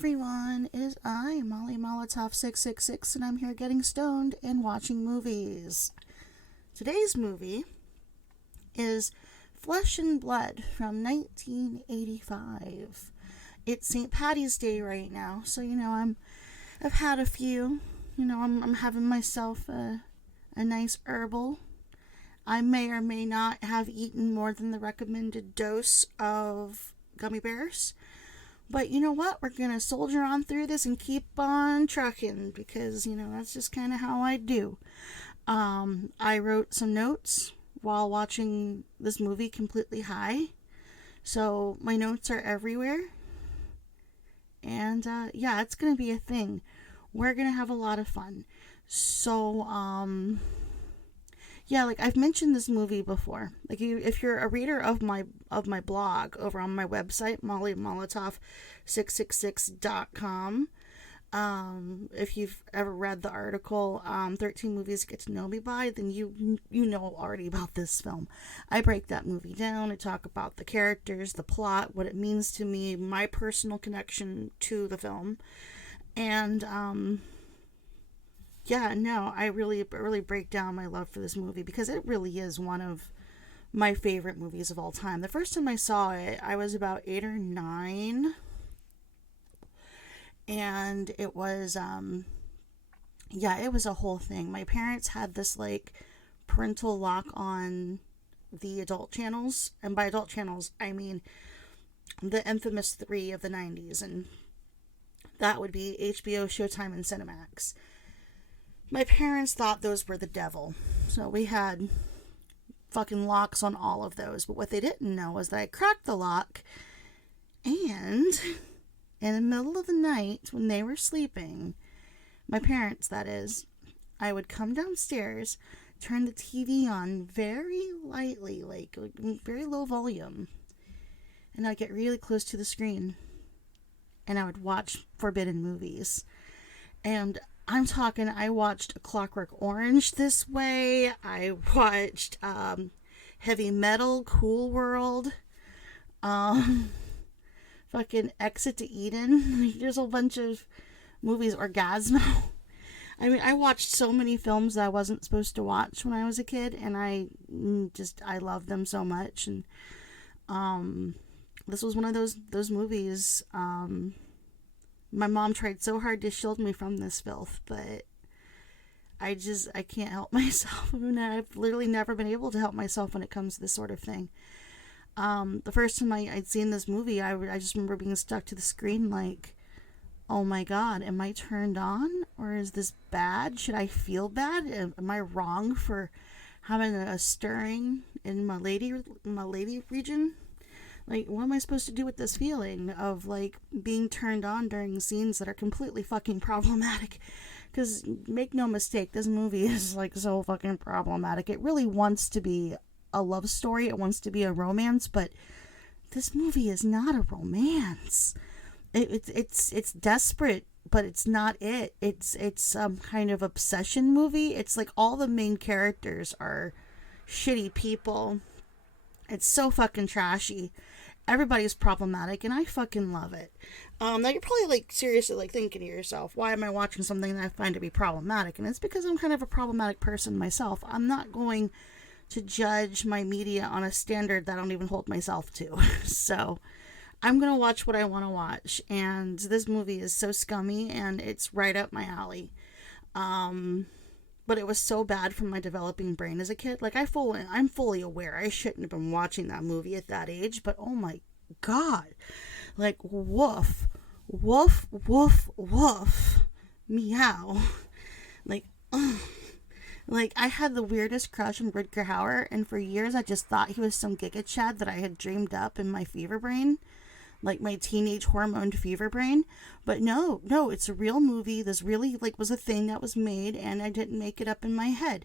everyone, it is I, Molly Molotov 666, and I'm here getting stoned and watching movies. Today's movie is Flesh and Blood from 1985. It's St. Patty's Day right now, so I've had a few. I'm having myself a nice herbal. I may or may not have eaten more than the recommended dose of gummy bears. But you know what? We're going to soldier on through this and keep on trucking because, that's just kind of how I do. I wrote some notes while watching this movie completely high. So my notes are everywhere. And it's going to be a thing. We're going to have a lot of fun. So, I've mentioned this movie before. If you're a reader of my blog over on my website, mollymolotov666.com, if you've ever read the article 13 Movies to Get to Know Me By, then you know already about this film. I break that movie down. I talk about the characters, the plot, what it means to me, my personal connection to the film, and I really break down my love for this movie because it really is one of my favorite movies of all time. The first time I saw it, I was about 8 or 9, and it was it was a whole thing. My parents had this parental lock on the adult channels, and by adult channels I mean the infamous 3 of the 90s, and that would be HBO, Showtime, and Cinemax. My parents thought those were the devil, so we had fucking locks on all of those. But what they didn't know was that I cracked the lock, and in the middle of the night when they were sleeping, my parents, that is, I would come downstairs, turn the TV on very lightly, very low volume, and I'd get really close to the screen, and I would watch forbidden movies. And I'm talking, I watched A Clockwork Orange this way. I watched Heavy Metal, Cool World, fucking Exit to Eden. There's a bunch of movies, Orgasmo. I mean, I watched so many films that I wasn't supposed to watch when I was a kid, and I love them so much. And this was one of those movies. My mom tried so hard to shield me from this filth, but I can't help myself. I've literally never been able to help myself when it comes to this sort of thing. The first time I'd seen this movie, I just remember being stuck to the screen oh my god, am I turned on? Or is this bad? Should I feel bad? Am I wrong for having a stirring in my lady region? What am I supposed to do with this feeling of, being turned on during scenes that are completely fucking problematic? Because, make no mistake, this movie is, so fucking problematic. It really wants to be a love story. It wants to be a romance, but this movie is not a romance. It's desperate, but it's not it. It's some kind of obsession movie. It's all the main characters are shitty people. It's so fucking trashy. Everybody's problematic, and I fucking love it. Now you're probably seriously thinking to yourself, why am I watching something that I find to be problematic? And it's because I'm kind of a problematic person myself. I'm not going to judge my media on a standard that I don't even hold myself to. So I'm going to watch what I want to watch, and this movie is so scummy, and it's right up my alley. But it was so bad for my developing brain as a kid. I'm fully aware I shouldn't have been watching that movie at that age, but oh my god. Woof. Woof, woof, woof. Meow. Ugh. I had the weirdest crush on Rutger Hauer, and for years I just thought he was some Giga Chad that I had dreamed up in my fever brain. My teenage hormone fever brain. But no, it's a real movie. This really was a thing that was made, and I didn't make it up in my head.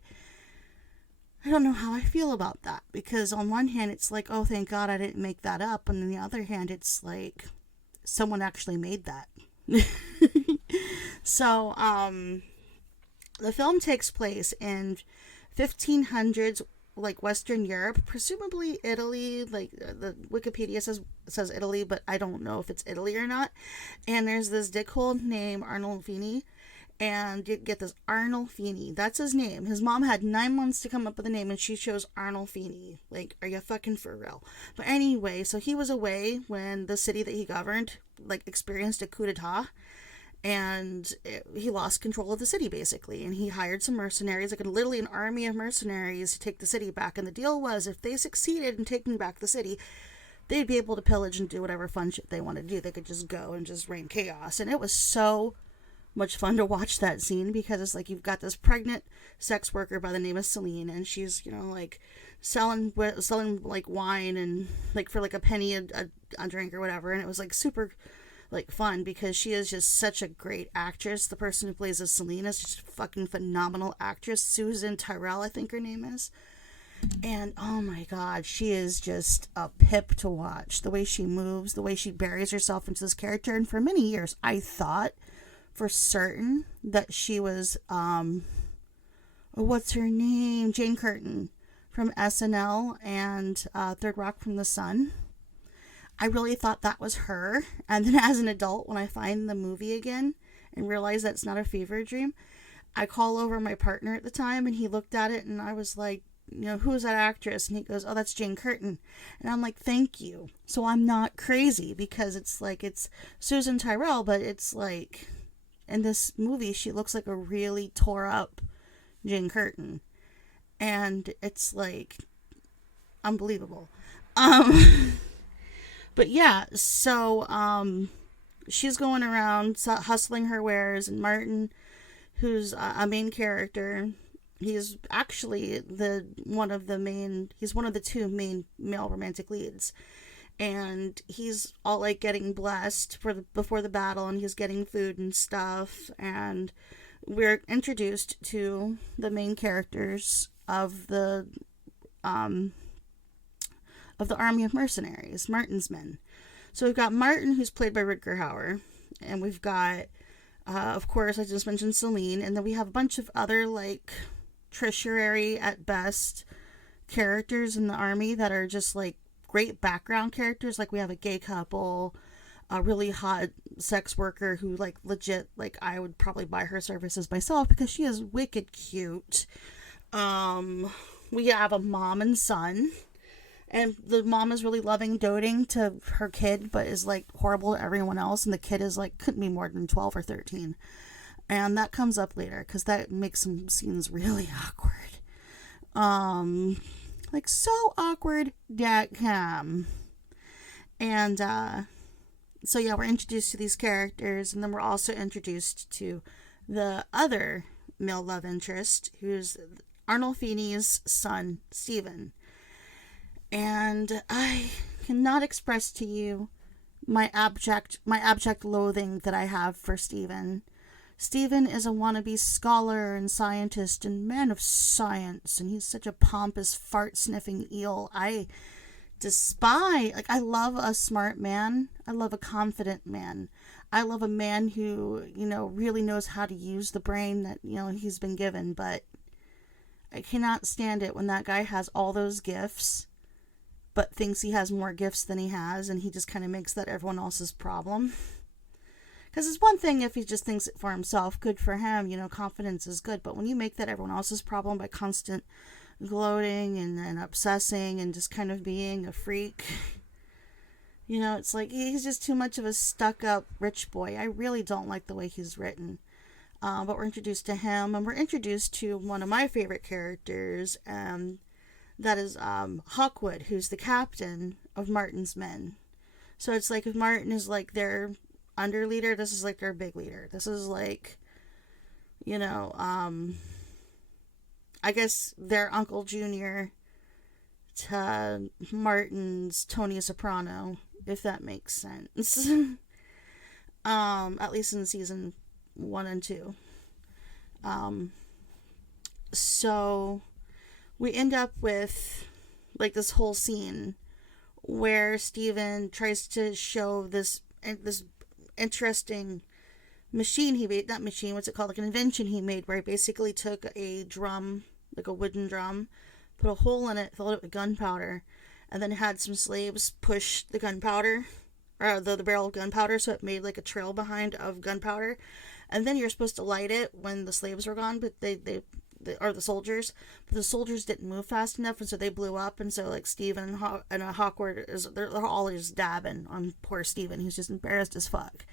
I don't know how I feel about that, because on one hand it's oh, thank God I didn't make that up, and on the other hand it's someone actually made that. So the film takes place in 1500s like Western Europe, presumably Italy. Like the Wikipedia says Italy, but I don't know if it's Italy or not. And there's this dickhole named Arnolfini, and you get this Arnolfini. That's his name. His mom had 9 months to come up with a name, and she chose Arnolfini. Like, are you fucking for real? But anyway, so he was away when the city that he governed like experienced a coup d'état, and he lost control of the city basically, and he hired some mercenaries, like literally an army of mercenaries, to take the city back. And the deal was, if they succeeded in taking back the city, they'd be able to pillage and do whatever fun shit they wanted to do. They could just go and just rain chaos. And it was so much fun to watch that scene, because it's like you've got this pregnant sex worker by the name of Celine, and she's, you know, like selling like wine and like for like a penny a drink or whatever. And it was like super like fun, because she is just such a great actress. The person who plays as Celine is just a fucking phenomenal actress. Susan Tyrrell, I think her name is. And oh my god, she is just a pip to watch. The way she moves, the way she buries herself into this character. And for many years I thought for certain that she was what's her name, Jane Curtin from SNL and Third Rock from the Sun. I really thought that was her. And then as an adult, when I find the movie again and realize that it's not a fever dream, I call over my partner at the time, and he looked at it, and I was like, you know, who is that actress? And he goes, oh, that's Jane Curtin. And I'm like, thank you. So I'm not crazy, because it's like, it's Susan Tyrrell, but it's like, in this movie, she looks like a really tore up Jane Curtin. And it's like, unbelievable. But yeah, so she's going around hustling her wares, and Martin, who's a main character, he's actually one of the two main male romantic leads, and he's all like getting blessed before the battle, and he's getting food and stuff, and we're introduced to the main characters of the army of mercenaries, Martin's men. So we've got Martin, who's played by Rutger Hauer, and we've got, of course, I just mentioned Celine, and then we have a bunch of other, like, tertiary at best characters in the army that are just, like, great background characters. Like, we have a gay couple, a really hot sex worker who, like, legit, like, I would probably buy her services myself because she is wicked cute. We have a mom and son. And the mom is really loving, doting to her kid, but is like horrible to everyone else. And the kid is like, couldn't be more than 12 or 13. And that comes up later, because that makes some scenes really awkward. Like so awkward.com. And so yeah, we're introduced to these characters, and then we're also introduced to the other male love interest, who's Arnolfini's son, Stephen. And I cannot express to you my abject loathing that I have for Stephen. Stephen is a wannabe scholar and scientist and man of science, and he's such a pompous, fart-sniffing eel. I despise, like, I love a smart man. I love a confident man. I love a man who, you know, really knows how to use the brain that, you know, he's been given, but I cannot stand it when that guy has all those gifts but thinks he has more gifts than he has, and he just kind of makes that everyone else's problem. Because it's one thing if he just thinks it for himself, good for him, you know, confidence is good, but when you make that everyone else's problem by constant gloating and obsessing and just kind of being a freak, you know, it's like he's just too much of a stuck-up rich boy. I really don't like the way he's written. But we're introduced to him, and we're introduced to one of my favorite characters, that is Hawkwood, who's the captain of Martin's men. So it's like if Martin is like their under leader, this is like their big leader. This is like, you know, I guess their Uncle Junior to Martin's Tony Soprano, if that makes sense. At least in season 1 and 2. So we end up with like this whole scene where Stephen tries to show this interesting machine he made, not machine, what's it called, like an invention he made, where he basically took a drum, like a wooden drum, put a hole in it, filled it with gunpowder, and then had some slaves push the gunpowder, or the barrel of gunpowder, so it made like a trail behind of gunpowder. And then you're supposed to light it when the slaves were gone, but they or the soldiers, but the soldiers didn't move fast enough, and so they blew up. And so like Stephen and Hawkwood they're all just dabbing on poor Stephen, who's just embarrassed as fuck.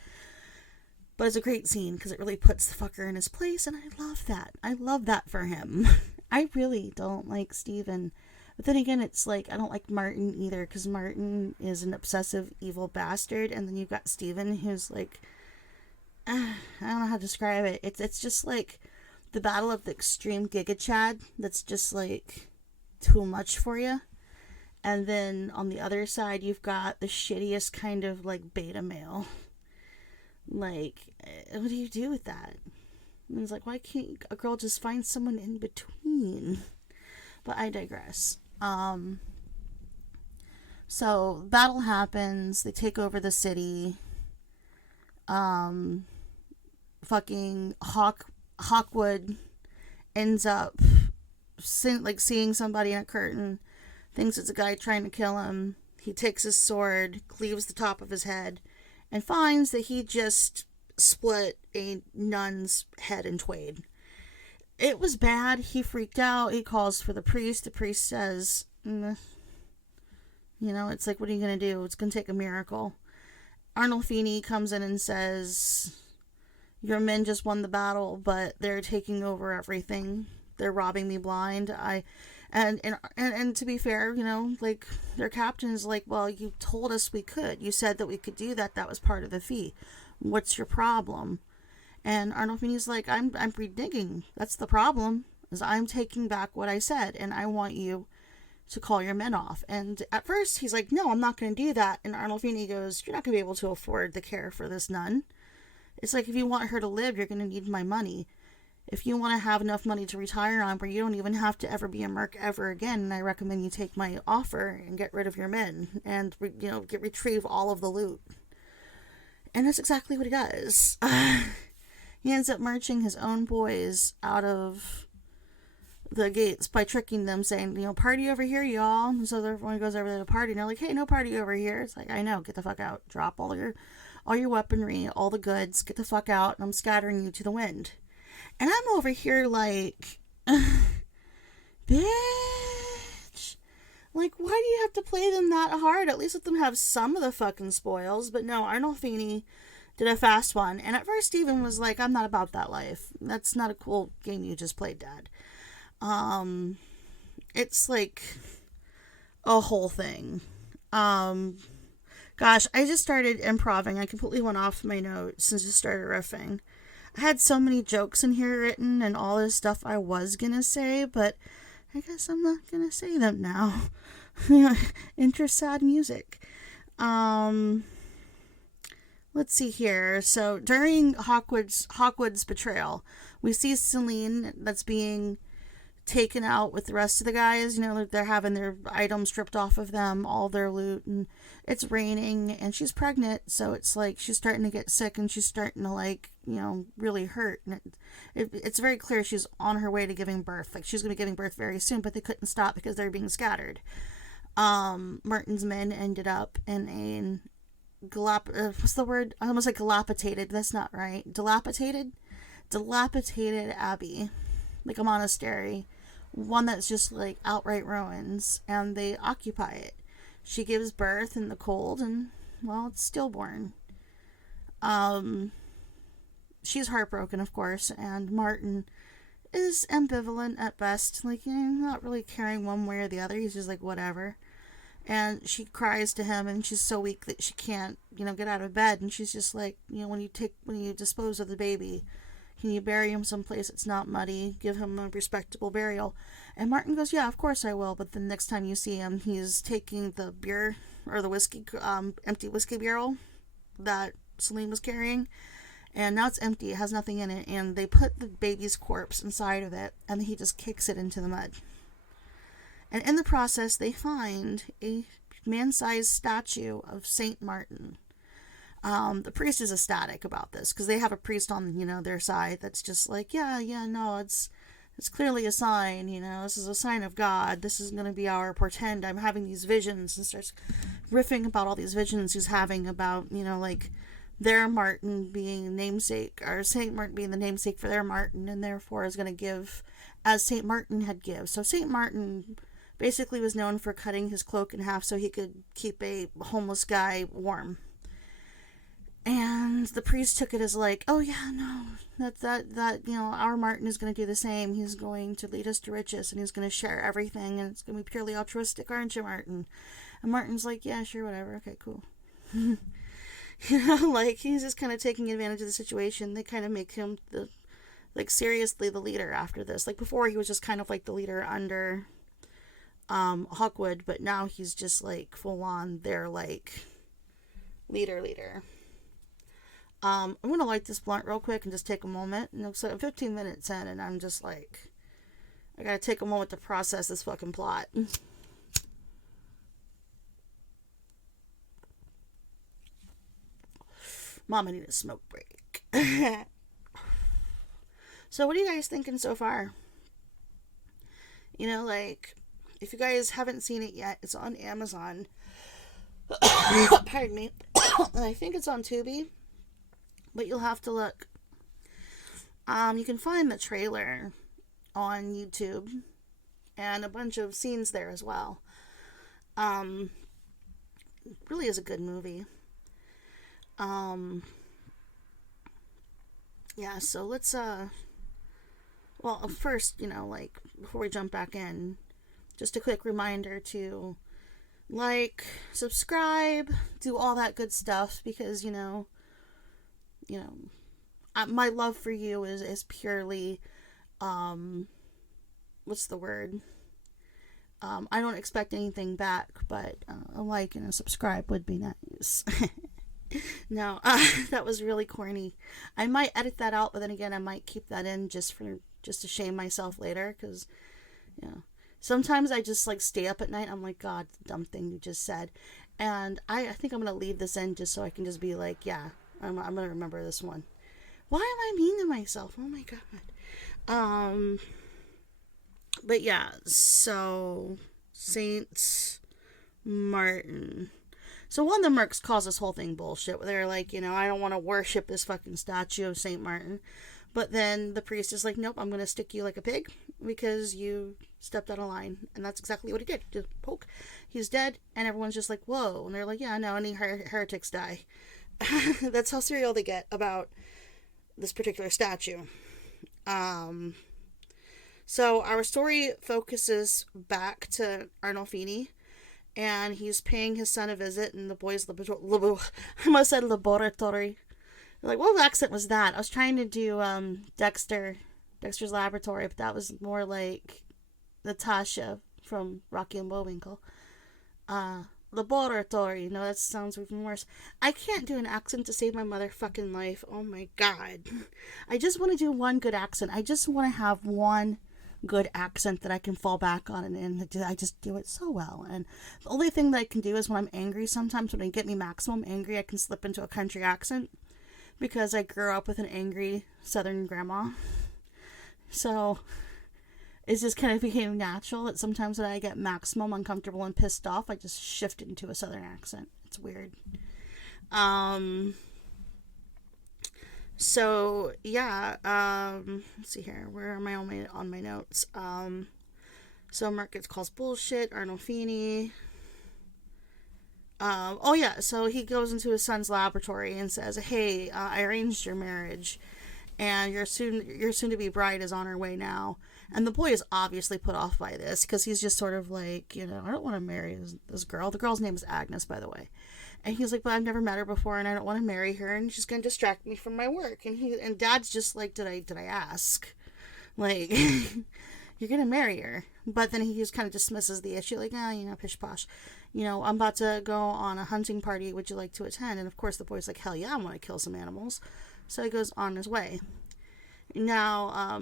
But it's a great scene because it really puts the fucker in his place, and I love that. I love that for him. I really don't like Stephen. But then again, it's like, I don't like Martin either, because Martin is an obsessive, evil bastard, and then you've got Stephen, who's like, I don't know how to describe it. It's just like the battle of the extreme Giga Chad that's just like too much for you. And then on the other side, you've got the shittiest kind of like beta male. Like, what do you do with that? And it's like, why can't a girl just find someone in between? But I digress. So battle happens. They take over the city. Fucking Hawkwood ends up seeing somebody in a curtain, thinks it's a guy trying to kill him. He takes his sword, cleaves the top of his head, and finds that he just split a nun's head in twain. It was bad. He freaked out. He calls for the priest. The priest says, it's like, what are you going to do? It's going to take a miracle. Arnolfini comes in and says, your men just won the battle, but they're taking over everything. They're robbing me blind. And to be fair, like, their captain is like, well, you told us we could. You said that we could do that. That was part of the fee. What's your problem? And Arnolfini's like, I'm reneging. That's the problem, is I'm taking back what I said, and I want you to call your men off. And at first, he's like, no, I'm not going to do that. And Arnolfini goes, you're not going to be able to afford the care for this nun. It's like, if you want her to live, you're going to need my money. If you want to have enough money to retire on where you don't even have to ever be a merc ever again, I recommend you take my offer and get rid of your men and, retrieve all of the loot. And that's exactly what he does. He ends up marching his own boys out of the gates by tricking them, saying, party over here, y'all. And so everyone goes over to the party, and they're like, hey, no party over here. It's like, I know, get the fuck out. Drop all your weaponry, all the goods, get the fuck out, and I'm scattering you to the wind. And I'm over here like, bitch. Like, why do you have to play them that hard? At least let them have some of the fucking spoils. But no, Arnolfini did a fast one. And at first, Steven was like, I'm not about that life. That's not a cool game you just played, Dad. It's like a whole thing. Gosh, I just started improving. I completely went off my notes and just started riffing. I had so many jokes in here written and all this stuff I was gonna say, but I guess I'm not gonna say them now. Enter sad music. Let's see here. So during Hawkwood's betrayal, we see Celine that's being taken out with the rest of the guys. They're having their items stripped off of them, all their loot, and it's raining, and she's pregnant, so it's like she's starting to get sick, and she's starting to really hurt, and it's very clear she's on her way to giving birth. Like, she's going to be giving birth very soon, but they couldn't stop because they're being scattered. Martin's men ended up in a what's the word? I almost like dilapidated. That's not right. Dilapidated abbey, like a monastery, one that's just like outright ruins, and they occupy it. She gives birth in the cold, and it's stillborn. She's heartbroken, of course, and Martin is ambivalent at best, like, not really caring one way or the other. He's just like, whatever. And she cries to him, and she's so weak that she can't, get out of bed, and she's just like, when you dispose of the baby, can you bury him someplace that's not muddy? Give him a respectable burial. And Martin goes, yeah, of course I will. But the next time you see him, he's taking the beer, or the whiskey, empty whiskey barrel that Celine was carrying. And now it's empty. It has nothing in it. And they put the baby's corpse inside of it, and he just kicks it into the mud. And in the process, they find a man-sized statue of Saint Martin. The priest is ecstatic about this, because they have a priest on, their side that's just like, yeah, no, It's clearly a sign, this is a sign of God. This is going to be our portend. I'm having these visions, and starts riffing about all these visions he's having about, like their Martin being namesake, or Saint Martin being the namesake for their Martin, and therefore is going to give as Saint Martin had give. So Saint Martin basically was known for cutting his cloak in half so he could keep a homeless guy warm. And the priest took it as like, oh yeah, no, that our Martin is going to do the same. He's going to lead us to riches, and he's going to share everything, and it's going to be purely altruistic, aren't you, Martin? And Martin's like, yeah, sure, whatever, okay, cool. Like, he's just kind of taking advantage of the situation. They kind of make him seriously the leader after this. Like, before he was just kind of like the leader under Hawkwood, but now he's just like full on their like leader. I'm gonna light this blunt real quick and just take a moment. And so I'm 15 minutes in, and I'm just like, I gotta take a moment to process this fucking plot. Mom, I need a smoke break. So what are you guys thinking so far? Like, if you guys haven't seen it yet, it's on Amazon. Pardon me. And I think it's on Tubi, but you'll have to look. You can find the trailer on YouTube and a bunch of scenes there as well. Really is a good movie. Yeah, so let's well, first, like, before we jump back in, just a quick reminder to like, subscribe, do all that good stuff, because my love for you is purely what's the word? I don't expect anything back, but a like and a subscribe would be nice. No, that was really corny. I might edit that out, but then again, I might keep that in just to shame myself later, because sometimes I just like stay up at night. I'm like, God, the dumb thing you just said, and I think I'm gonna leave this in just so I can just be like, yeah, I'm gonna remember this one. Why am I mean to myself? Oh my God. But yeah, so Saint Martin. So one of the mercs calls this whole thing bullshit. They're like, I don't want to worship this fucking statue of Saint Martin. But then the priest is like, nope, I'm going to stick you like a pig because you stepped out of line. And that's exactly what he did. Just poke. He's dead. And everyone's just like, whoa. And they're like, yeah, no, any heretics die. That's how serial they get about this particular statue. So our story focuses back to Arnolfini, and he's paying his son a visit in the boys' I almost said laboratory. Like, what accent was that? I was trying to do Dexter's Laboratory, but that was more like Natasha from Rocky and Bullwinkle. Laboratory. No, that sounds even worse. I can't do an accent to save my motherfucking life. Oh my God. I just want to do one good accent. I just want to have one good accent that I can fall back on, and I just do it so well. And the only thing that I can do is when I'm angry, sometimes when I get me maximum angry, I can slip into a country accent, because I grew up with an angry southern grandma. So it just kind of became natural that sometimes when I get maximum uncomfortable and pissed off, I just shift into a southern accent. It's weird. So yeah, let's see here. Where am I on my notes? So Marcus calls bullshit. Arnolfini. Oh yeah. So he goes into his son's laboratory and says, "Hey, I arranged your marriage, and your soon to be bride is on her way now." And the boy is obviously put off by this, because he's just sort of like, I don't want to marry this girl. The girl's name is Agnes, by the way. And he's like, but I've never met her before, and I don't want to marry her, and she's going to distract me from my work. And Dad's just like, did I ask? Like, you're going to marry her. But then he just kind of dismisses the issue, like, pish posh. I'm about to go on a hunting party. Would you like to attend? And of course the boy's like, hell yeah, I want to kill some animals. So he goes on his way. Now,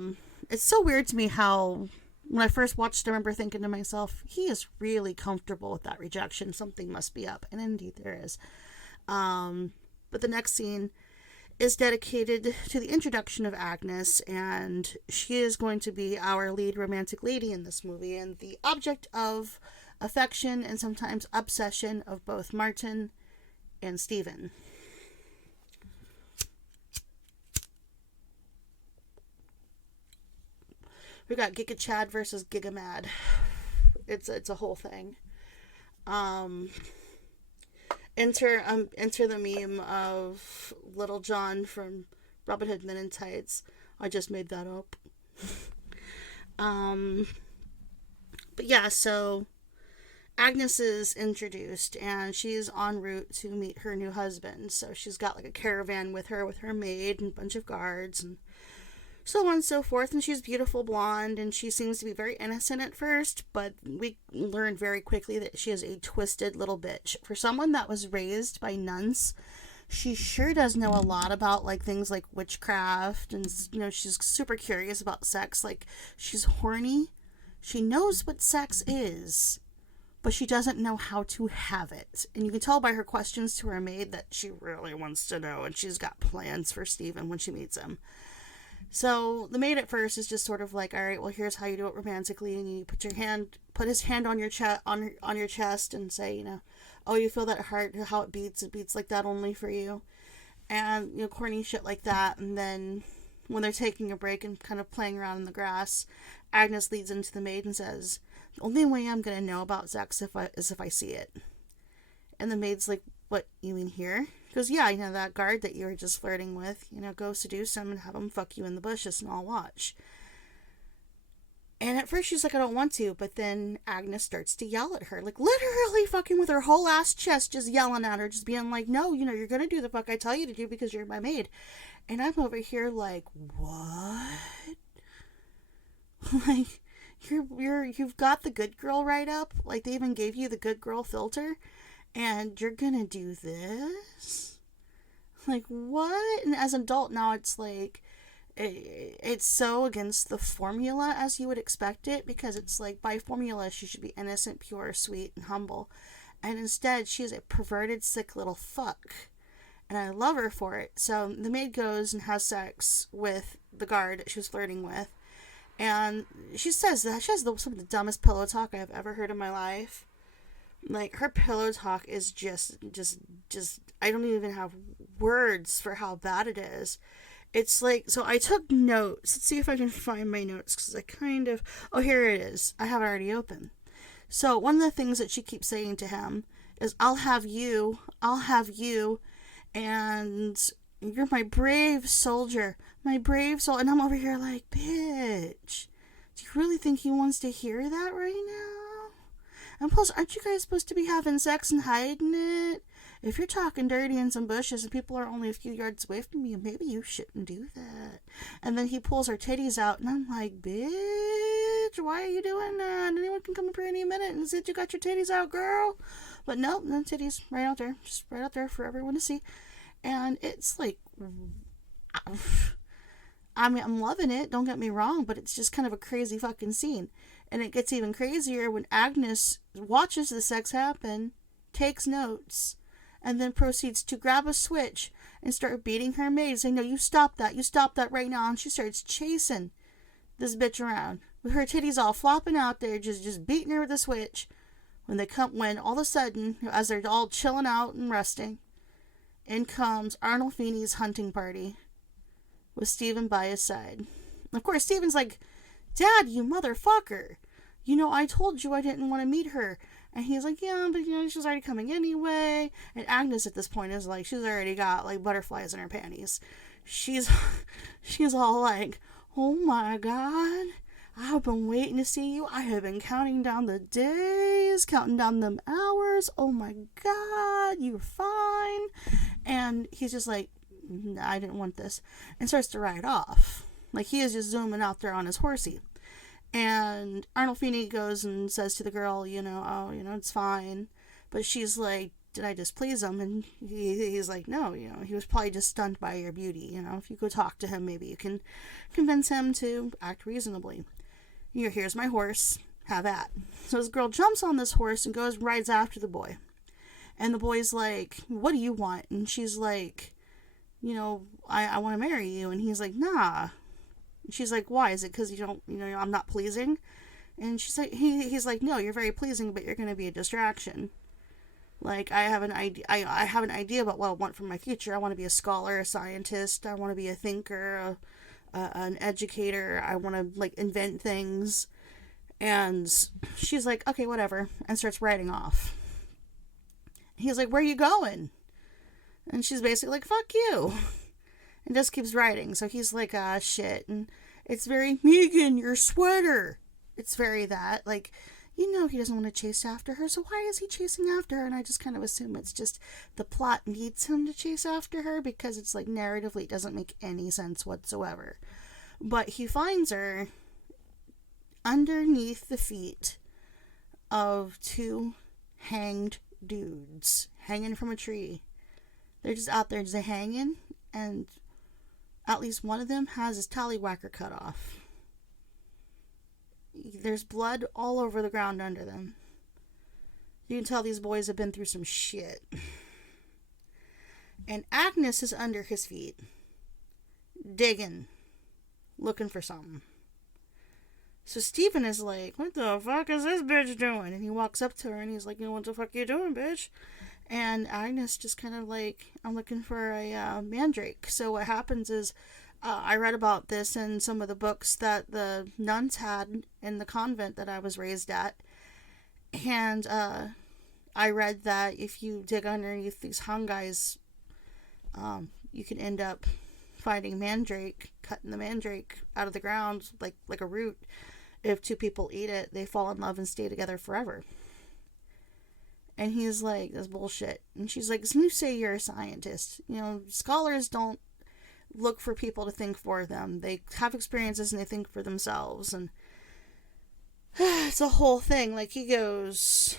it's so weird to me how, when I first watched it, I remember thinking to myself, he is really comfortable with that rejection. Something must be up. And indeed there is. But the next scene is dedicated to the introduction of Agnes, and she is going to be our lead romantic lady in this movie and the object of affection and sometimes obsession of both Martin and Stephen. We got Giga Chad versus Giga Mad. It's a whole thing. Enter the meme of Little John from Robin Hood Men in Tights. I just made that up. But yeah, so Agnes is introduced and she's en route to meet her new husband. So she's got like a caravan with her maid and a bunch of guards and so on and so forth. And she's beautiful blonde and she seems to be very innocent at first, but we learn very quickly that she is a twisted little bitch. For someone that was raised by nuns, she sure does know a lot about like things like witchcraft, and she's super curious about sex. Like, she's horny. She knows what sex is, but she doesn't know how to have it. And you can tell by her questions to her maid that she really wants to know, and she's got plans for Stephen when she meets him. So the maid at first is just sort of like, all right, well, here's how you do it romantically, and you put his hand on your chest and say, oh, you feel that heart, how it beats like that only for you, and corny shit like that. And then when they're taking a break and kind of playing around in the grass, Agnes leads into the maid and says, the only way I'm gonna know about sex is if I see it. And the maid's like, what, you mean here? He goes, yeah, that guard that you were just flirting with, go seduce him and have him fuck you in the bushes and I'll watch. And at first she's like, I don't want to, but then Agnes starts to yell at her, like literally fucking with her whole ass chest, just yelling at her, just being like, no, you're gonna do the fuck I tell you to do because you're my maid. And I'm over here like, what? Like, you've got the good girl right up, like they even gave you the good girl filter, and you're gonna do this? Like, what? And as an adult now, it's like, it's so against the formula as you would expect it, because it's like, by formula, she should be innocent, pure, sweet, and humble. And instead, she's a perverted, sick little fuck. And I love her for it. So the maid goes and has sex with the guard that she was flirting with. And she says that she has some of the dumbest pillow talk I have ever heard in my life. Like, her pillow talk is just, I don't even have words for how bad it is. It's like, so I took notes. Let's see if I can find my notes, because I oh, here it is. I have it already open. So one of the things that she keeps saying to him is, I'll have you, and you're my brave soldier, and I'm over here like, bitch, do you really think he wants to hear that right now? And plus, aren't you guys supposed to be having sex and hiding it? If you're talking dirty in some bushes and people are only a few yards away from you, maybe you shouldn't do that. And then he pulls her titties out, and I'm like, bitch, why are you doing that? Anyone can come up here any minute and say you got your titties out, girl. But no titties right out there, just right out there for everyone to see. And it's like, I mean, I'm loving it, don't get me wrong, but it's just kind of a crazy fucking scene. And it gets even crazier when Agnes watches the sex happen, takes notes, and then proceeds to grab a switch and start beating her maid, saying, no, you stop that right now. And she starts chasing this bitch around with her titties all flopping out there, just beating her with a switch. When all of a sudden, as they're all chilling out and resting, in comes Arnold Feeney's hunting party with Stephen by his side. Of course, Stephen's like, Dad, you motherfucker. I told you I didn't want to meet her. And he's like, yeah, but she's already coming anyway. And Agnes at this point is like, she's already got like butterflies in her panties. She's all like, oh my God, I've been waiting to see you. I have been counting down the days, counting down them hours. Oh my God, you're fine. And he's just like, nah, I didn't want this. And starts to ride off. Like, he is just zooming out there on his horsey. And Arnold Feeney goes and says to the girl, it's fine. But she's like, did I displease him? And he's like, no, he was probably just stunned by your beauty. If you go talk to him, maybe you can convince him to act reasonably. Here's my horse. Have at. So this girl jumps on this horse and rides after the boy. And the boy's like, what do you want? And she's like, I want to marry you. And he's like, nah. She's like, why? Is it because you don't, I'm not pleasing? And she's like, he's like, no, you're very pleasing, but you're going to be a distraction. Like, I have an idea. I have an idea about what I want for my future. I want to be a scholar, a scientist. I want to be a thinker, an educator. I want to like invent things. And she's like, okay, whatever, and starts writing off. He's like, where are you going? And she's basically like, fuck you. And just keeps writing. So he's like, ah, shit. And it's very, Megan, your sweater. It's very that. Like, he doesn't want to chase after her, so why is he chasing after her? And I just kind of assume it's just the plot needs him to chase after her because it's like narratively it doesn't make any sense whatsoever. But he finds her underneath the feet of two hanged dudes hanging from a tree. They're just out there just hanging, and at least one of them has his tallywhacker cut off. There's blood all over the ground under them. You can tell these boys have been through some shit. And Agnes is under his feet, digging, looking for something. So Steven is like, what the fuck is this bitch doing? And he walks up to her and he's like, what the fuck you doing, bitch? And Agnes just kind of like, I'm looking for a mandrake. So what happens is, I read about this in some of the books that the nuns had in the convent that I was raised at. And I read that if you dig underneath these hung guys, you can end up finding mandrake, cutting the mandrake out of the ground like a root. If two people eat it, they fall in love and stay together forever. And he's like, that's bullshit. And she's like, you say you're a scientist. Scholars don't look for people to think for them. They have experiences and they think for themselves. And it's a whole thing. Like, he goes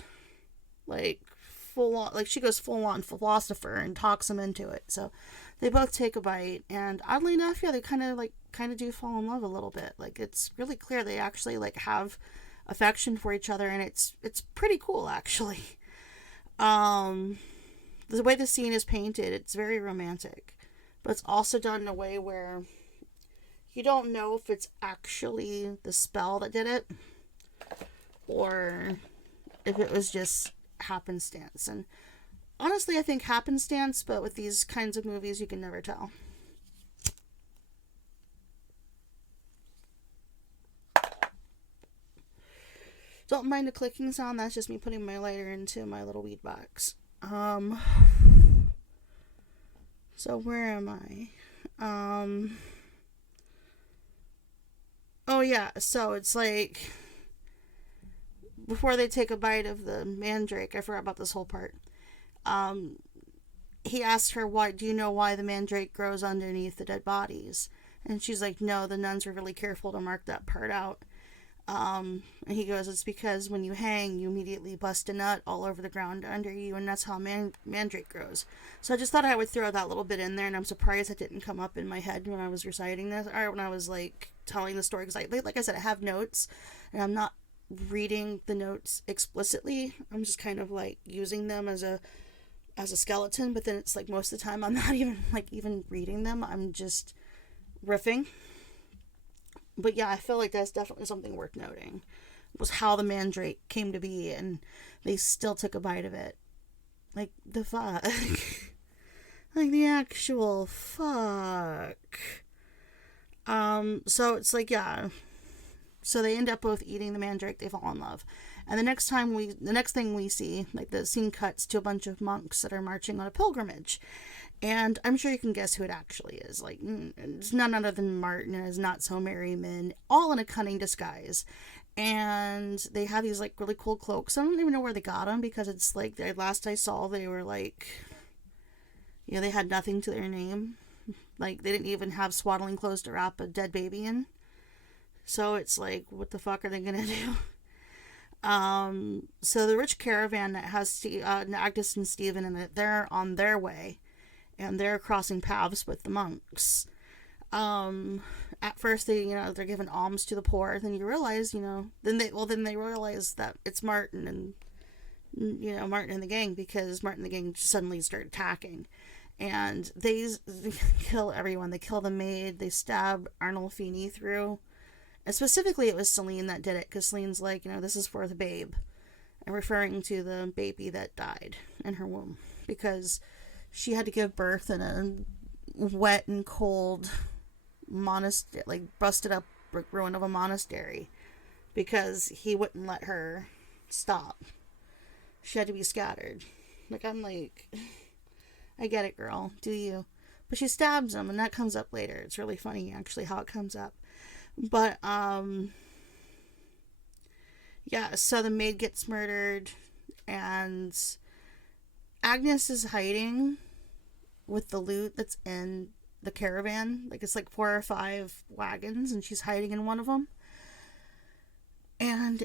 like full on, like she goes full on philosopher and talks him into it. So they both take a bite, and oddly enough, yeah, they kind of do fall in love a little bit. Like, it's really clear they actually like have affection for each other, and it's pretty cool actually. The way the scene is painted, it's very romantic, but it's also done in a way where you don't know if it's actually the spell that did it or if it was just happenstance. And honestly, I think happenstance, but with these kinds of movies, you can never tell. Don't mind the clicking sound, that's just me putting my lighter into my little weed box. So where am I? Oh yeah, so it's like, before they take a bite of the mandrake, I forgot about this whole part. He asked her, "Why do you know why the mandrake grows underneath the dead bodies?" And she's like, "No, the nuns were really careful to mark that part out." And he goes, "It's because when you hang, you immediately bust a nut all over the ground under you, and that's how mandrake grows." So I just thought I would throw that little bit in there, and I'm surprised it didn't come up in my head when I was reciting this, or when I was like telling the story, because like I said, I have notes, and I'm not reading the notes explicitly. I'm just kind of like using them as a skeleton, but then it's like most of the time I'm not even reading them. I'm just riffing. But yeah, I feel like that's definitely something worth noting, was how the mandrake came to be, and they still took a bite of it. Like, the fuck. Like, the actual fuck. So it's like, yeah. So they end up both eating the mandrake, they fall in love. And the next thing we see, like, the scene cuts to a bunch of monks that are marching on a pilgrimage. And I'm sure you can guess who it actually is. Like, it's none other than Martin and his not-so-merry men, all in a cunning disguise. And they have these, like, really cool cloaks. I don't even know where they got them, because it's, like, the last I saw, they were, like, they had nothing to their name. Like, they didn't even have swaddling clothes to wrap a dead baby in. So it's like, what the fuck are they gonna do? So the rich caravan that has Agnes and Stephen in it, they're on their way. And they're crossing paths with the monks. At first they're giving alms to the poor. Then you realize, then they realize that it's Martin and, Martin and the gang, because Martin and the gang suddenly start attacking. And they kill everyone. They kill the maid. They stab Arnolfini through. And specifically, it was Celine that did it, because Celine's like, this is for the babe. And referring to the baby that died in her womb. Because she had to give birth in a wet and cold monastery, like busted up ruin of a monastery. Because he wouldn't let her stop. She had to be scattered. Like, I'm like, I get it, girl. Do you? But she stabs him, and that comes up later. It's really funny, actually, how it comes up. But, yeah, so the maid gets murdered, and Agnes is hiding with the loot that's in the caravan. Like, it's like 4 or 5 wagons, and she's hiding in one of them. And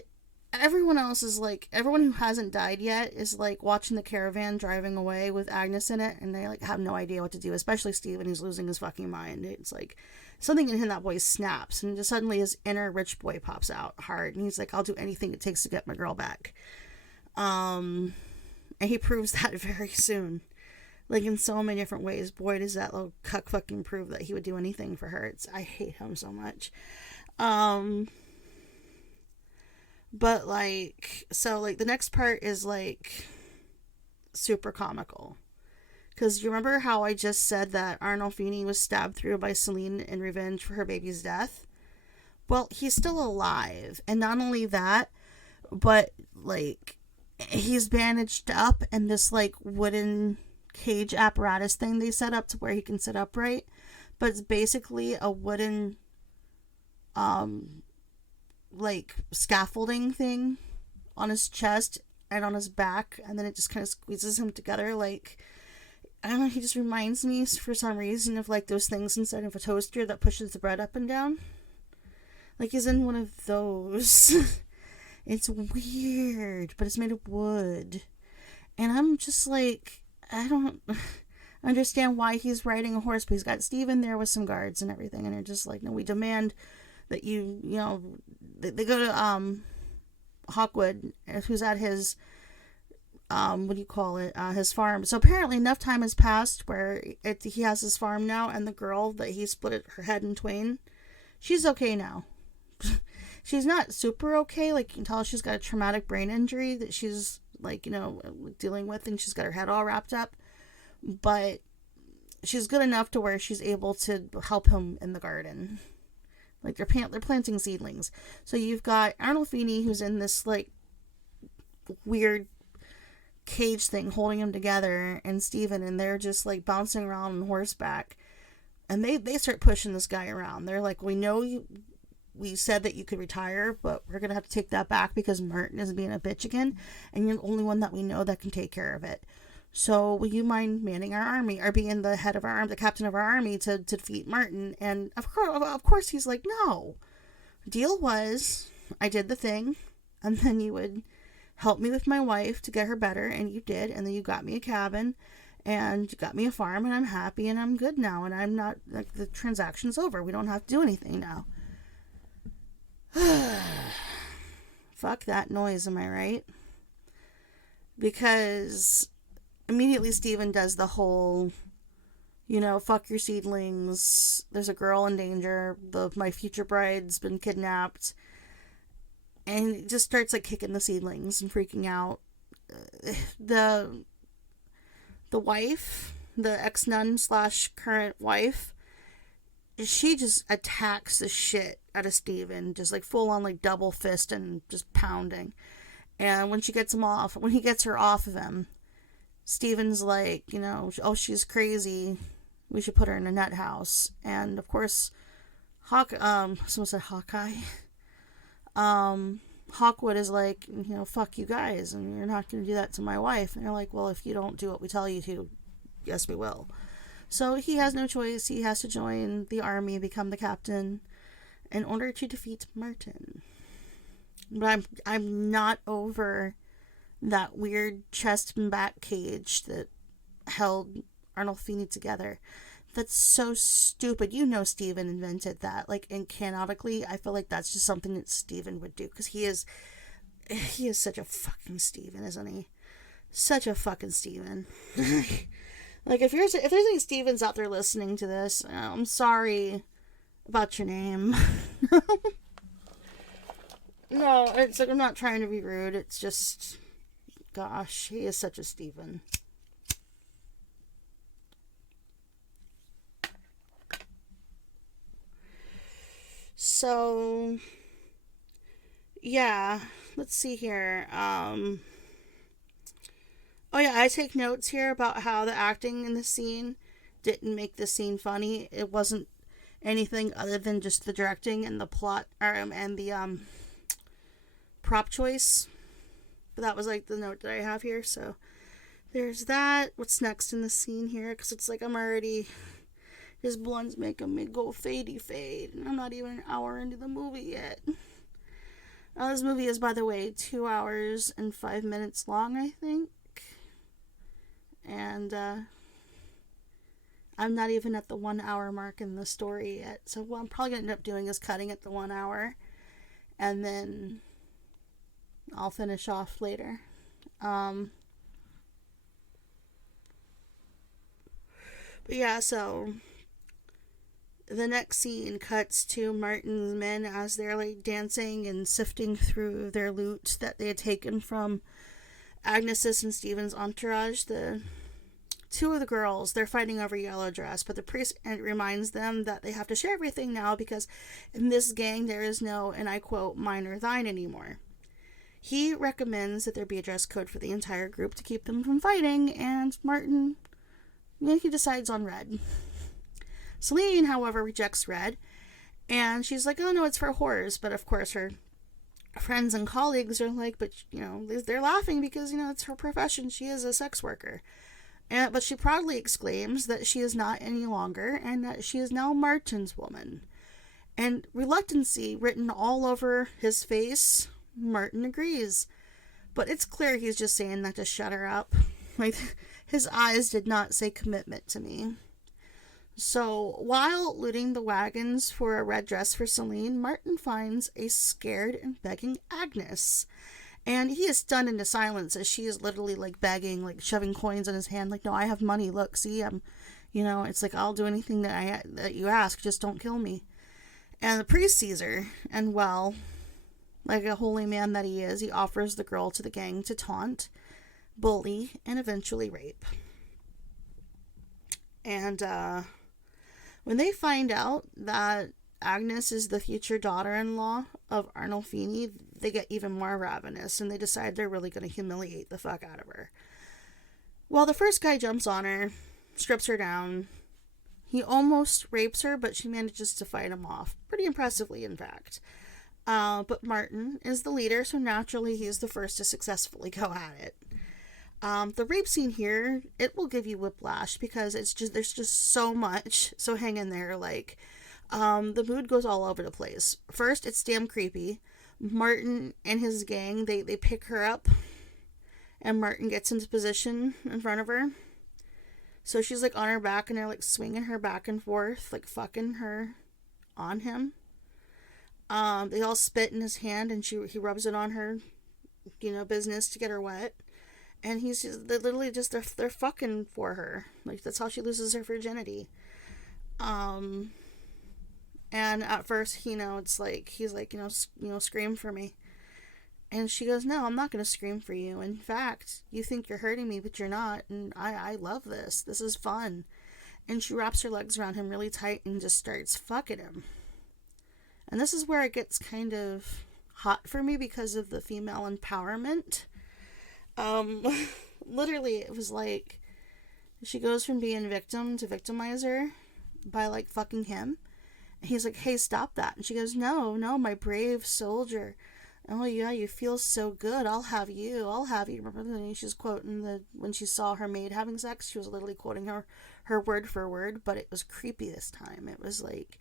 everyone else is like, everyone who hasn't died yet is like watching the caravan driving away with Agnes in it, and they like have no idea what to do, especially Steven, who's losing his fucking mind. It's like something in him, that boy snaps, and just suddenly his inner rich boy pops out hard, and he's like, I'll do anything it takes to get my girl back. And he proves that very soon, like in so many different ways. Boy, does that little cuck fucking prove that he would do anything for her. I hate him so much. But, like, so, like, the next part is, like, super comical. Because you remember how I just said that Arnolfini was stabbed through by Celine in revenge for her baby's death? Well, he's still alive. And not only that, but, like, he's bandaged up in this, like, wooden cage apparatus thing they set up to where he can sit upright. But it's basically a wooden, like scaffolding thing on his chest and on his back, and then it just kind of squeezes him together. Like, I don't know, he just reminds me for some reason of like those things inside of a toaster that pushes the bread up and down. Like, he's in one of those. It's weird, but it's made of wood, and I'm just like, I don't understand why he's riding a horse, but he's got Steven there with some guards and everything, and they're just like, no, we demand that you know, they go to Hawkwood, who's at his what do you call it, his farm. So apparently enough time has passed where he has his farm now, and the girl that he split her head in twain, she's okay now. She's not super okay, like you can tell she's got a traumatic brain injury that she's like, dealing with, and she's got her head all wrapped up, but she's good enough to where she's able to help him in the garden. Like, they're planting seedlings. So you've got Arnolfini, who's in this, like, weird cage thing holding him together, and Steven, and they're just, like, bouncing around on horseback. And they start pushing this guy around. They're like, we know we said that you could retire, but we're going to have to take that back because Martin is being a bitch again, and you're the only one that we know that can take care of it. So will you mind manning our army, or being the head of our army, the captain of our army, to defeat Martin? And of course he's like, no. Deal was, I did the thing, and then you would help me with my wife to get her better, and you did, and then you got me a cabin, and you got me a farm, and I'm happy, and I'm good now, and I'm not, like, the transaction's over. We don't have to do anything now. Fuck that noise, am I right? Because immediately Steven does the whole, fuck your seedlings, there's a girl in danger, my future bride's been kidnapped, and he just starts like kicking the seedlings and freaking out. The wife, the ex-nun / current wife, she just attacks the shit out of Steven, just like full on like double fist and just pounding. And when he gets her off of him, Steven's like, oh, she's crazy, we should put her in a nut house. And of course, someone said Hawkeye. Hawkwood is like, fuck you guys, and you're not going to do that to my wife. And they're like, well, if you don't do what we tell you to, yes, we will. So he has no choice. He has to join the army and become the captain in order to defeat Martin. But I'm not over that weird chest and back cage that held Arnolfini together. That's so stupid. Steven invented that. Like, and canonically, I feel like that's just something that Steven would do, because he is such a fucking Steven, isn't he? Such a fucking Steven. Like, if there's any Stevens out there listening to this, I'm sorry about your name. No, it's like I'm not trying to be rude. It's just, gosh, he is such a Steven. So, yeah, let's see here. Oh yeah, I take notes here about how the acting in the scene didn't make the scene funny. It wasn't anything other than just the directing and the plot, and the prop choice. But that was like the note that I have here. So there's that. What's next in the scene here? Because it's like I'm already, his blund's making me go fadey fade, and I'm not even an hour into the movie yet. This movie is, by the way, 2 hours and 5 minutes long, I think. And I'm not even at the 1 hour mark in the story yet. So what I'm probably going to end up doing is cutting at the 1 hour. And then I'll finish off later. But yeah, so the next scene cuts to Martin's men as they're like dancing and sifting through their loot that they had taken from Agnes's and Stephen's entourage. The two of the girls, they're fighting over Yellow Dress, but the priest reminds them that they have to share everything now because in this gang there is no, and I quote, mine or thine anymore. He recommends that there be a dress code for the entire group to keep them from fighting, and Martin, he decides on red. Celine, however, rejects red, and she's like, oh no, it's for whores. But of course her friends and colleagues are like, but they're laughing because it's her profession. She is a sex worker. But she proudly exclaims that she is not any longer, and that she is now Martin's woman. And reluctancy written all over his face, Martin agrees. But it's clear he's just saying that to shut her up. Like, his eyes did not say commitment to me. So, while looting the wagons for a red dress for Celine, Martin finds a scared and begging Agnes. And he is stunned into silence as she is literally like begging, like shoving coins in his hand. Like, no, I have money. Look, see, it's like, I'll do anything that you ask. Just don't kill me. And the priest sees her, and well, like a holy man that he is, he offers the girl to the gang to taunt, bully, and eventually rape. And, when they find out that Agnes is the future daughter-in-law of Arnolfini, they get even more ravenous, and they decide they're really going to humiliate the fuck out of her. Well, the first guy jumps on her, strips her down. He almost rapes her, but she manages to fight him off. Pretty impressively, in fact. But Martin is the leader, so naturally he's the first to successfully go at it. The rape scene here, it will give you whiplash because there's just so much. So hang in there. Like, the mood goes all over the place. First, it's damn creepy. Martin and his gang, they pick her up, and Martin gets into position in front of her. So she's like on her back, and they're like swinging her back and forth, like fucking her on him. They all spit in his hand, and he rubs it on her, business to get her wet. And they're literally just, they're fucking for her. Like, that's how she loses her virginity. And at first, it's like, he's like, scream for me. And she goes, no, I'm not going to scream for you. In fact, you think you're hurting me, but you're not. And I love this. This is fun. And she wraps her legs around him really tight and just starts fucking him. And this is where it gets kind of hot for me because of the female empowerment. Literally, it was like, she goes from being victim to victimizer by, like, fucking him. And he's like, hey, stop that. And she goes, no, my brave soldier. Oh, yeah, you feel so good. I'll have you. Remember, she's quoting when she saw her maid having sex, she was literally quoting her word for word, but it was creepy this time. It was like,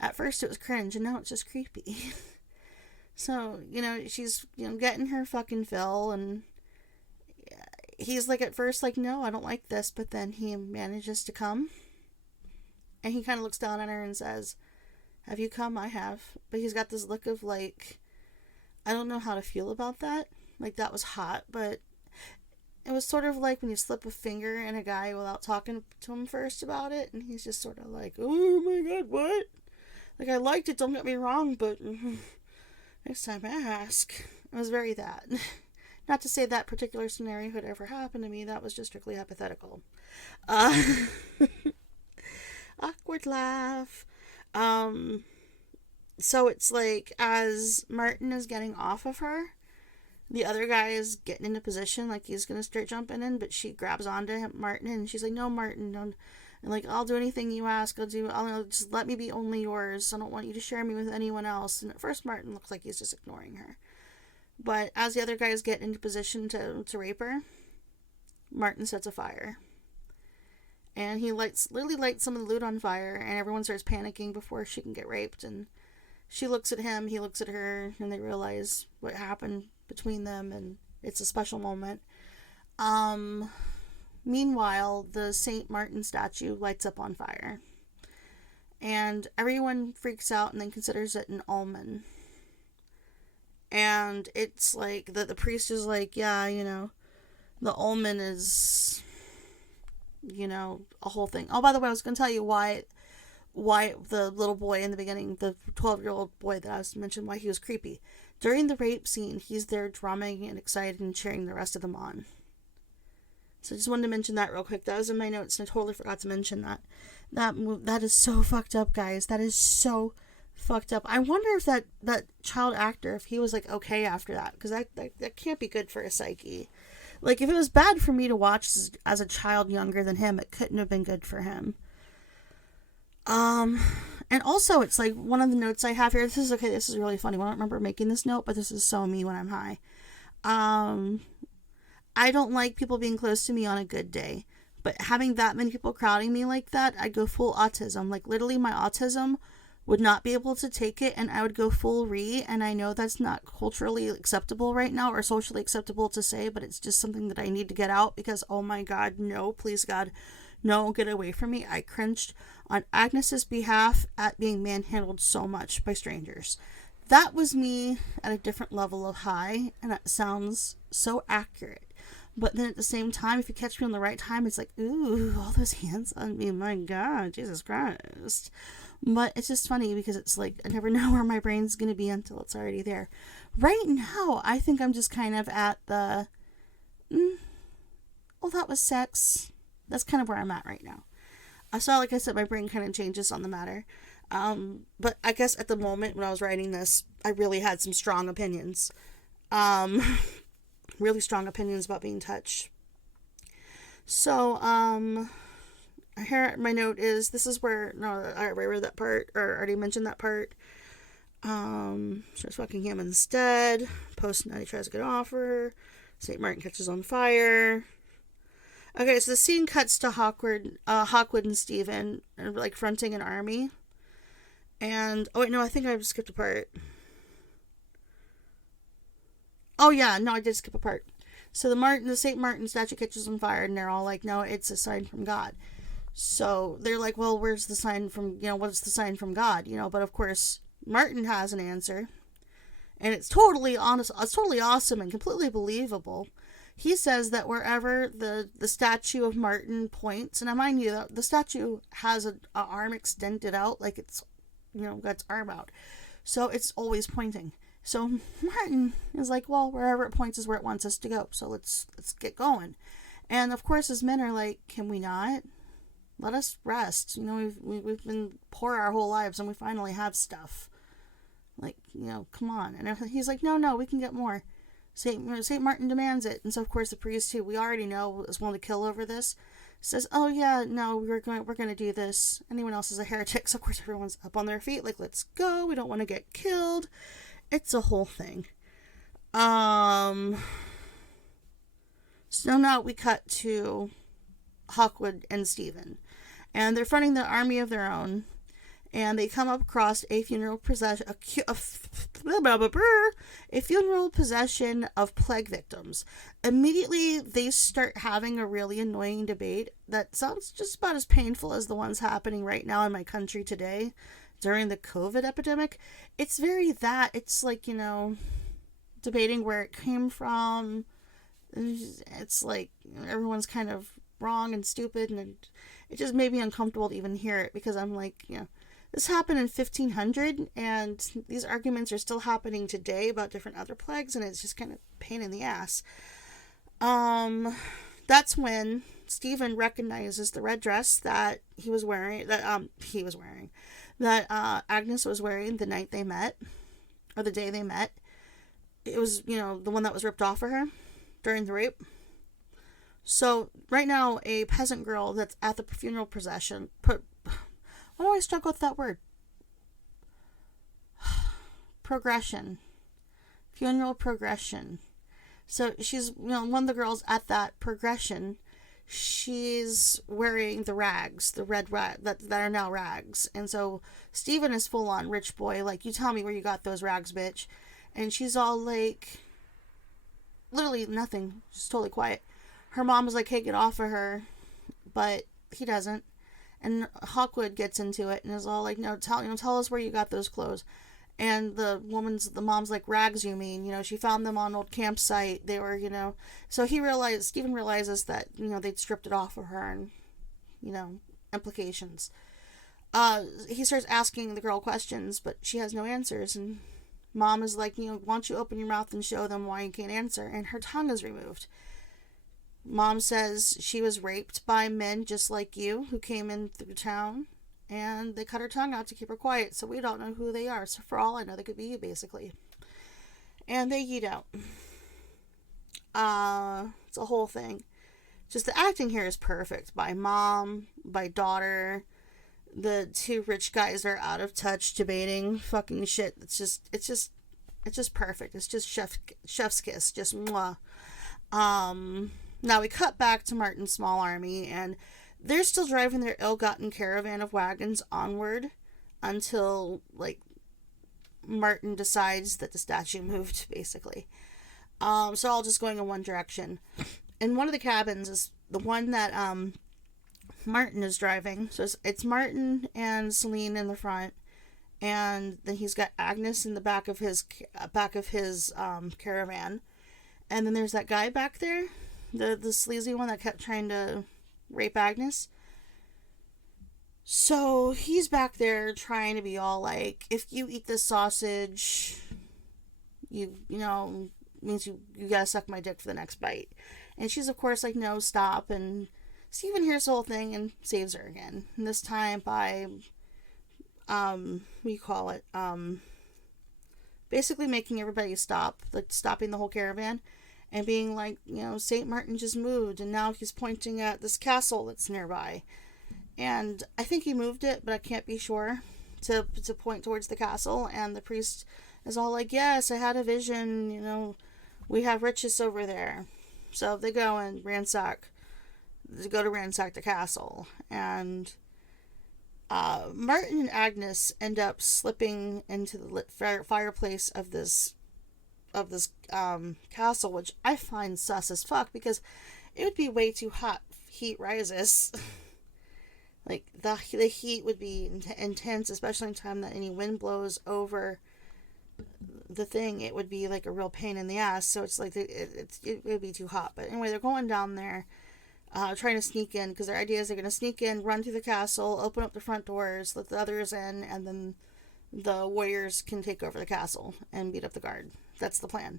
at first it was cringe, and now it's just creepy. So, she's, getting her fucking fill, and he's like, at first, like, no, I don't like this, but then he manages to come, and he kind of looks down at her and says, have you come? I have. But he's got this look of, like, I don't know how to feel about that. Like, that was hot, but it was sort of like when you slip a finger in a guy without talking to him first about it, and he's just sort of like, oh my god, what? Like, I liked it, don't get me wrong, but next time ask. It was very that. Not to say that particular scenario had ever happened to me, that was just strictly hypothetical. Awkward laugh. So it's like, as Martin is getting off of her, the other guy is getting into position, like he's gonna start jumping in, but she grabs onto him, Martin, and she's like, no, Martin, don't. And like, I'll do anything you ask, I'll just let me be only yours. I don't want you to share me with anyone else. And at first, Martin looks like he's just ignoring her. But as the other guys get into position to rape her, Martin sets a fire. And he literally lights some of the loot on fire, and everyone starts panicking before she can get raped. And she looks at him, he looks at her, and they realize what happened between them, and it's a special moment. Meanwhile, the St. Martin statue lights up on fire. And everyone freaks out and then considers it an omen. And it's like, the priest is like, yeah, the omen is, a whole thing. Oh, by the way, I was going to tell you why the little boy in the beginning, the 12-year-old boy that I was mentioned, why he was creepy. During the rape scene, he's there drumming and excited and cheering the rest of them on. So I just wanted to mention that real quick. That was in my notes, and I totally forgot to mention that. That is so fucked up, guys. That is so fucked up. I wonder if that child actor, if he was like okay after that, because that can't be good for a psyche. Like, if it was bad for me to watch as a child younger than him, it couldn't have been good for him. And also, it's like, one of the notes I have here, this is really funny. I don't remember making this note, but this is so me when I'm high. I don't like people being close to me on a good day, but having that many people crowding me like that, I'd go full autism. Like, literally, my autism would not be able to take it, and I would go full and I know that's not culturally acceptable right now, or socially acceptable to say, but it's just something that I need to get out, because, oh my god, no, please god, no, get away from me. I cringed on Agnes's behalf at being manhandled so much by strangers. That was me at a different level of high, and that sounds so accurate. But then at the same time, if you catch me on the right time, it's like, ooh, all those hands on me, my god, Jesus Christ. But it's just funny, because it's like, I never know where my brain's going to be until it's already there. Right now, I think I'm just kind of at the, well, that was sex. That's kind of where I'm at right now. So like I said, my brain kind of changes on the matter. But I guess at the moment when I was writing this, I really had some strong opinions. Really strong opinions about being touched. So, here my note is, this is where, no, I already read that part, or already mentioned that part. Starts fucking him instead. Post-nut, tries to get off her. St. Martin catches on fire. Okay, so the scene cuts to Hawkwood and Steven, like, fronting an army. And, oh wait, no, I think I skipped a part. Oh yeah, no, I did skip a part. So the St. Martin statue catches on fire, and they're all like, no, it's a sign from God. So they're like, well, where's the sign from, what's the sign from God? But of course, Martin has an answer. And it's totally honest, it's totally awesome and completely believable. He says that wherever the statue of Martin points, and I mind you, the statue has an arm extended out, like it's, got its arm out. So it's always pointing. So Martin is like, well, wherever it points is where it wants us to go. So let's get going. And of course, as men are like, can we not? Let us rest. We've been poor our whole lives, and we finally have stuff. Like, come on. And he's like, no, we can get more. St. Martin demands it. And so of course the priest, who we already know is willing to kill over this, says, oh yeah, no, we're going to do this. Anyone else is a heretic. So of course everyone's up on their feet, like, let's go. We don't want to get killed. It's a whole thing. So now we cut to Hawkwood and Steven. And they're fronting the army of their own. And they come across a funeral procession of plague victims. Immediately, they start having a really annoying debate that sounds just about as painful as the ones happening right now in my country today during the COVID epidemic. It's very that. It's like, debating where it came from, And it's like everyone's kind of wrong and stupid, and it just made me uncomfortable to even hear it, because I'm like, this happened in 1500, and these arguments are still happening today about different other plagues, and it's just kind of pain in the ass. That's when Stephen recognizes the red dress that that Agnes was wearing the night they met, or the day they met. It was, the one that was ripped off of her during the rape. So right now, a peasant girl that's at the funeral procession. Why do I struggle with that word? Progression. Funeral progression. So she's, one of the girls at that progression. She's wearing the rags, the red rag that are now rags. And so Stephen is full on rich boy, like, you tell me where you got those rags, bitch. And she's all like, literally nothing, just totally quiet. Her mom was like, hey, get off of her, but he doesn't. And Hawkwood gets into it and is all like, no, tell us where you got those clothes. And the mom's like, rags, you mean? She found them on an old campsite. They were, So Stephen realizes that, they'd stripped it off of her, and, implications. He starts asking the girl questions, but she has no answers. And Mom is like, why don't you open your mouth and show them why you can't answer? And her tongue is removed. Mom says she was raped by men just like you who came in through town. And they cut her tongue out to keep her quiet, so we don't know who they are. So for all I know, they could be you, basically. And they yeet out. It's a whole thing. Just the acting here is perfect. By mom, by daughter. The two rich guys are out of touch debating fucking shit. It's just perfect. It's just chef's kiss. Just mwah. Now we cut back to Martin's small army, and they're still driving their ill-gotten caravan of wagons onward until, like, Martin decides that the statue moved, basically. So all just going in one direction. And one of the cabins is the one that Martin is driving. So it's Martin and Celine in the front, and then he's got Agnes in the back of his caravan. And then there's that guy back there, the sleazy one that kept trying to rape Agnes. So he's back there trying to be all like, if you eat this sausage, means you gotta suck my dick for the next bite. And she's of course like, no, stop. And Stephen hears the whole thing and saves her again. And this time by basically making everybody stop, like stopping the whole caravan. And being like, St. Martin just moved, and now he's pointing at this castle that's nearby. And I think he moved it, but I can't be sure, to point towards the castle. And the priest is all like, yes, I had a vision, we have riches over there. So they go and ransack the castle. And Martin and Agnes end up slipping into the lit fireplace of this castle, which I find sus as fuck, because it would be way too hot. Heat rises. Like, the heat would be intense, especially in time that any wind blows over the thing. It would be like a real pain in the ass. So it's like it would be too hot. But anyway, they're going down there, trying to sneak in, because their idea is they're going to sneak in, run through the castle, open up the front doors, let the others in, and then the warriors can take over the castle and beat up the guard. That's the plan.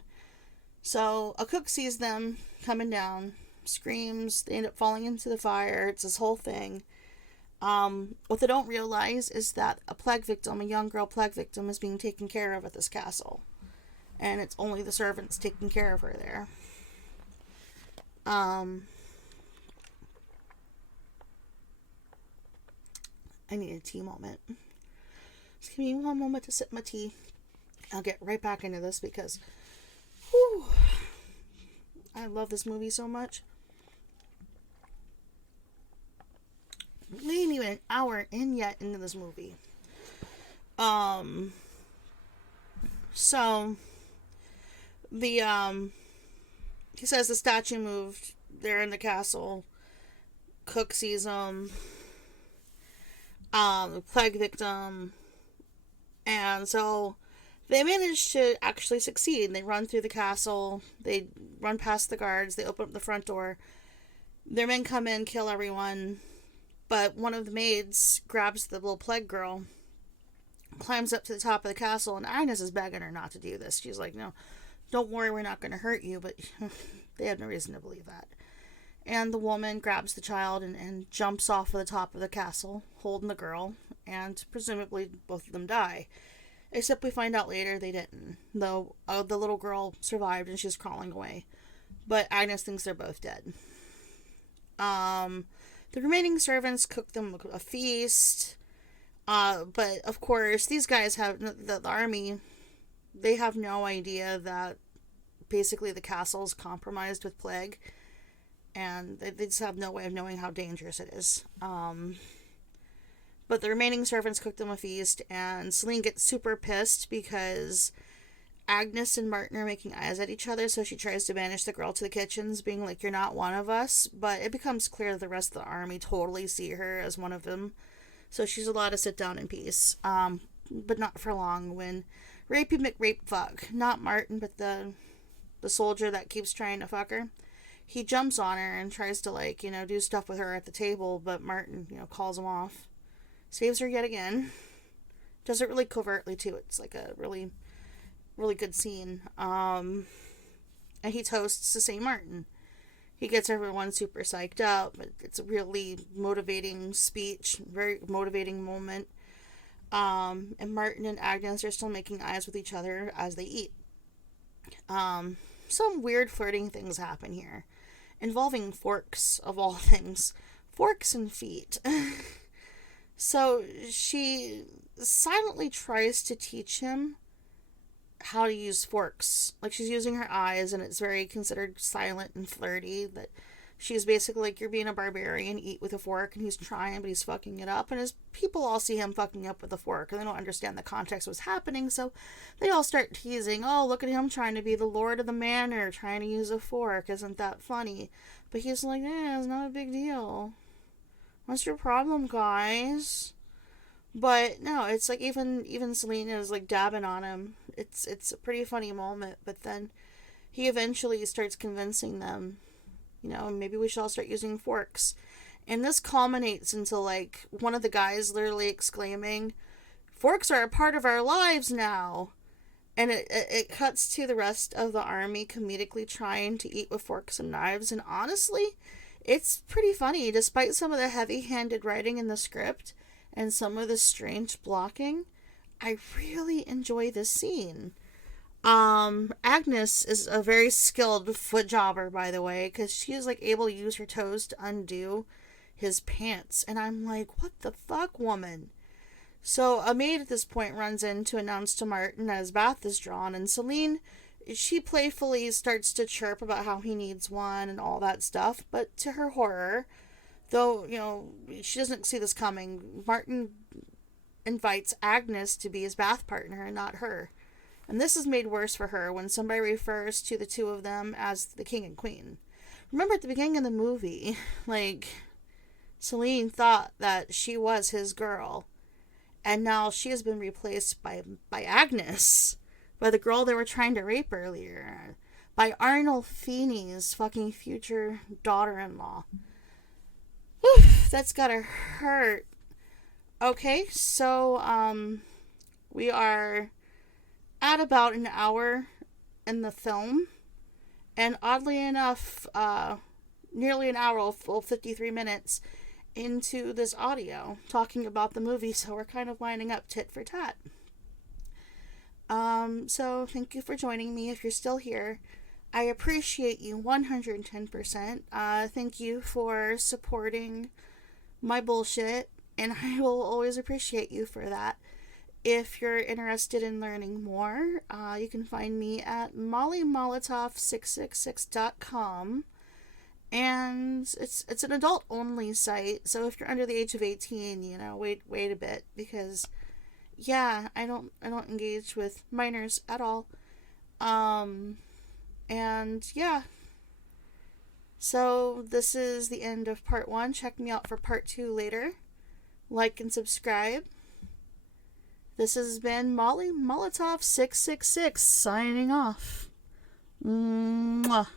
So a cook sees them coming down, screams, they end up falling into the fire. It's this whole thing. What they don't realize is that a young girl plague victim, is being taken care of at this castle. And it's only the servants taking care of her there. I need a tea moment. Just give me one moment to sip my tea. I'll get right back into this because I love this movie so much. We ain't even an hour in yet into this movie. So the he says the statue moved. They're in the castle. Cook sees them. The plague victim. And so They manage to actually succeed. They run through the castle, they run past the guards, they open up the front door. Their men come in, kill everyone, but one of the maids grabs the little plague girl, climbs up to the top of the castle, and Agnes is begging her not to do this. She's like, no, don't worry, we're not going to hurt you, but they have no reason to believe that. And the woman grabs the child and jumps off of the top of the castle, holding the girl, and presumably both of them die. Except we find out later they didn't, though the little girl survived and she's crawling away. But Agnes thinks they're both dead. The remaining servants cook them a feast. But of course, these guys have the army. They have no idea that basically the castle's compromised with plague, and they just have no way of knowing how dangerous it is. But the remaining servants cook them a feast, and Celine gets super pissed because Agnes and Martin are making eyes at each other, so she tries to banish the girl to the kitchens, being like, you're not one of us. But it becomes clear that the rest of the army totally see her as one of them, so she's allowed to sit down in peace. But not for long, when Rapey McRapefuck, not Martin, but the soldier that keeps trying to fuck her, he jumps on her and tries to, do stuff with her at the table, but Martin, calls him off. Saves her yet again. Does it really covertly, too. It's like a really, really good scene. And he toasts to St. Martin. He gets everyone super psyched up. It's a really motivating speech. Very motivating moment. And Martin and Agnes are still making eyes with each other as they eat. Some weird flirting things happen here. Involving forks, of all things. Forks and feet. So she silently tries to teach him how to use forks. Like, she's using her eyes, and it's very considered silent and flirty. That she's basically like, you're being a barbarian, eat with a fork, and he's trying, but he's fucking it up. And his people all see him fucking up with a fork, and they don't understand the context of what's happening, so they all start teasing, oh, look at him trying to be the lord of the manor, trying to use a fork, isn't that funny? But he's like, it's not a big deal. What's your problem, guys? But no, it's like even Selena is like dabbing on him. It's a pretty funny moment, but then he eventually starts convincing them, maybe we should all start using forks. And this culminates into like one of the guys literally exclaiming, forks are a part of our lives now. And it cuts to the rest of the army comedically trying to eat with forks and knives, and honestly, it's pretty funny, despite some of the heavy-handed writing in the script and some of the strange blocking. I really enjoy this scene. Agnes is a very skilled foot jobber, by the way, because she is like able to use her toes to undo his pants, and I'm like, what the fuck, woman? So a maid at this point runs in to announce to Martin that his bath is drawn, and Celine, she playfully starts to chirp about how he needs one and all that stuff, but to her horror, though, she doesn't see this coming, Martin invites Agnes to be his bath partner and not her. And this is made worse for her when somebody refers to the two of them as the king and queen. Remember at the beginning of the movie, Celine thought that she was his girl, and now she has been replaced by Agnes, by the girl they were trying to rape earlier, by Arnolfini's fucking future daughter-in-law. Whew, that's gotta hurt. Okay, so, we are at about an hour in the film, and oddly enough, nearly an hour, full 53 minutes into this audio, talking about the movie, so we're kind of lining up tit for tat. So thank you for joining me if you're still here. I appreciate you 110%. Thank you for supporting my bullshit, and I will always appreciate you for that. If you're interested in learning more, you can find me at mollymolotov666.com, and it's an adult-only site, so if you're under the age of 18, wait a bit, because yeah, I don't engage with minors at all. And yeah. So this is the end of part 1. Check me out for part 2 later. Like and subscribe. This has been Molly Molotov 666 signing off. Mwah.